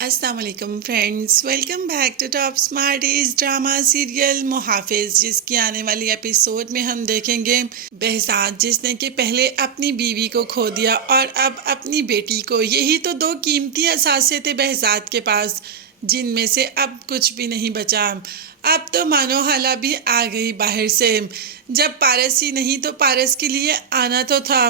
अस्सलाम वालेकुम friends, welcome back to top Smarties drama serial Muhafiz, जिसकी आने वाली एपिसोड में हम देखेंगे behzad जिसने कि पहले अपनी बीवी को खो दिया और अब अपनी बेटी को। यही तो दो कीमती असासे थे behzad के पास, जिनमें से अब कुछ भी नहीं बचा। अब तो मानो हाला भी आ गई बाहर से। जब पारस ही नहीं तो पारस के लिए आना तो था।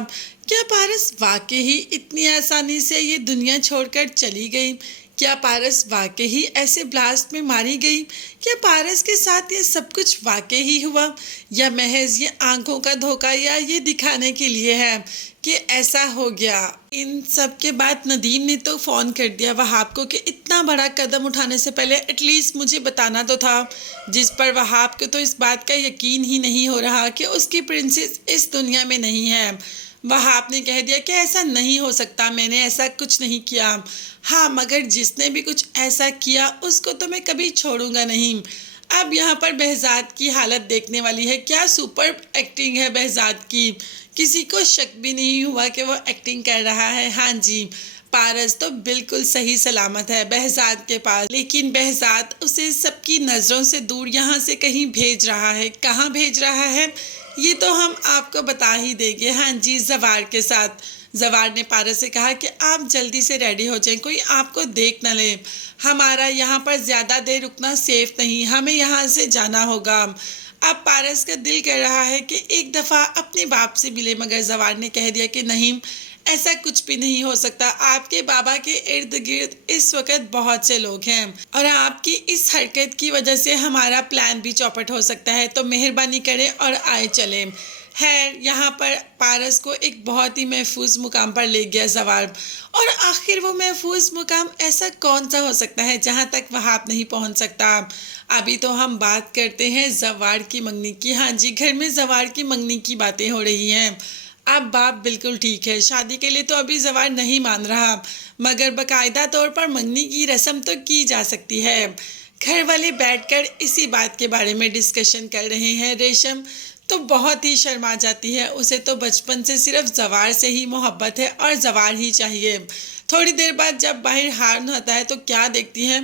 क्या पारस वाकई ही इतनी आसानी से ये दुनिया छोड़कर चली गई? क्या पारस वाकई ही ऐसे ब्लास्ट में मारी गई? क्या पारस के साथ ये सब कुछ वाकई ही हुआ, या महज ये आंखों का धोखा, या ये दिखाने के लिए है कि ऐसा हो गया? इन सब के बाद नदीम ने तो फ़ोन कर दिया वहाब को कि इतना बड़ा कदम उठाने से पहले एटलीस्ट मुझे बताना तो था, जिस पर वहाब को तो इस बात का यकीन ही नहीं हो रहा कि उसकी प्रिंसेस इस दुनिया में नहीं है। वहाब ने कह दिया कि ऐसा नहीं हो सकता, मैंने ऐसा कुछ नहीं किया। हाँ, मगर जिसने भी कुछ ऐसा किया उसको तो मैं कभी छोड़ूंगा नहीं। अब यहाँ पर behzad की हालत देखने वाली है। क्या सुपर एक्टिंग है behzad की, किसी को शक भी नहीं हुआ कि वो एक्टिंग कर रहा है। हाँ जी, पारस तो बिल्कुल सही सलामत है behzad के पास, लेकिन behzad उसे सबकी नज़रों से दूर यहाँ से कहीं भेज रहा है। कहाँ भेज रहा है ये तो हम आपको बता ही देंगे। हाँ जी, जवार के साथ। जवार ने पारस से कहा कि आप जल्दी से रेडी हो जाएं, कोई आपको देख न ले। हमारा यहाँ पर ज़्यादा देर रुकना सेफ नहीं, हमें यहाँ से जाना होगा। अब पारस का दिल कर रहा है कि एक दफ़ा अपने बाप से मिले, मगर जवार ने कह दिया कि नहीं, ऐसा कुछ भी नहीं हो सकता। आपके बाबा के इर्द गिर्द इस वक्त बहुत से लोग हैं और आपकी इस हरकत की वजह से हमारा प्लान भी चौपट हो सकता है, तो मेहरबानी करें और आए चलें। है यहाँ पर पारस को एक बहुत ही महफूज मुकाम पर ले गया जवार, और आखिर वो महफूज मुकाम ऐसा कौन सा हो सकता है जहाँ तक वहाब नहीं पहुँच सकता। अभी तो हम बात करते हैं जवार की मंगनी की। हाँ जी, घर में जवार की मंगनी की बातें हो रही हैं। अब बाप बिल्कुल ठीक है, शादी के लिए तो अभी जवार नहीं मान रहा, मगर बाकायदा तौर पर मंगनी की रस्म तो की जा सकती है। घर वाले बैठकर इसी बात के बारे में डिस्कशन कर रहे हैं। रेशम तो बहुत ही शर्मा जाती है, उसे तो बचपन से सिर्फ जवार से ही मोहब्बत है और जवार ही चाहिए। थोड़ी देर बाद जब बाहर हार्न होता है तो क्या देखती है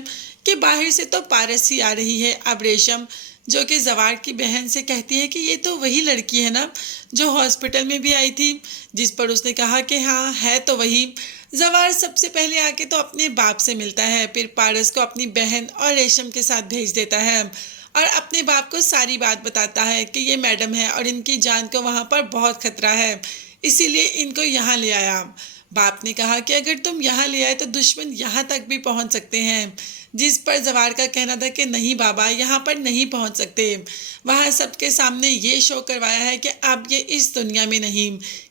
कि बाहर से तो पारस ही आ रही है। अब रेशम, जो कि जवार की बहन से कहती है कि ये तो वही लड़की है ना जो हॉस्पिटल में भी आई थी, जिस पर उसने कहा कि हाँ है तो वही। जवार सबसे पहले आके तो अपने बाप से मिलता है, फिर पारस को अपनी बहन और रेशम के साथ भेज देता है और अपने बाप को सारी बात बताता है कि ये मैडम है और इनकी जान को वहाँ पर बहुत खतरा है, इसीलिए इनको यहाँ ले आया। बाप ने कहा कि अगर तुम यहाँ ले आए तो दुश्मन यहाँ तक भी पहुँच सकते हैं, जिस पर जवार का कहना था कि नहीं बाबा, यहाँ पर नहीं पहुँच सकते। वहाँ सबके सामने ये शो करवाया है कि अब ये इस दुनिया में नहीं।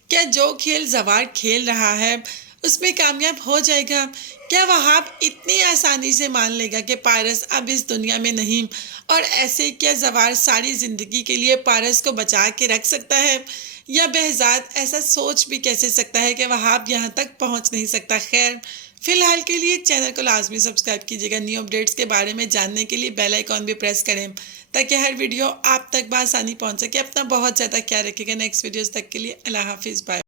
क्या जो खेल जवार खेल रहा है उसमें कामयाब हो जाएगा? क्या वहाब इतनी आसानी से मान लेगा कि पारस अब इस दुनिया में नहीं? और ऐसे क्या जवार सारी ज़िंदगी के लिए पारस को बचा के रख सकता है? या behzad ऐसा सोच भी कैसे सकता है कि वहाब यहाँ तक पहुँच नहीं सकता? खैर, फिलहाल के लिए चैनल को लाजमी सब्सक्राइब कीजिएगा। न्यू अपडेट्स के बारे में जानने के लिए बेल आइकॉन भी प्रेस करें ताकि हर वीडियो आप तक बआसानी पहुँच सके। अपना बहुत ज़्यादा ख्याल रखिएगा। नेक्स्ट वीडियोज़ तक के लिए अल्लाह हाफिज़, बाय।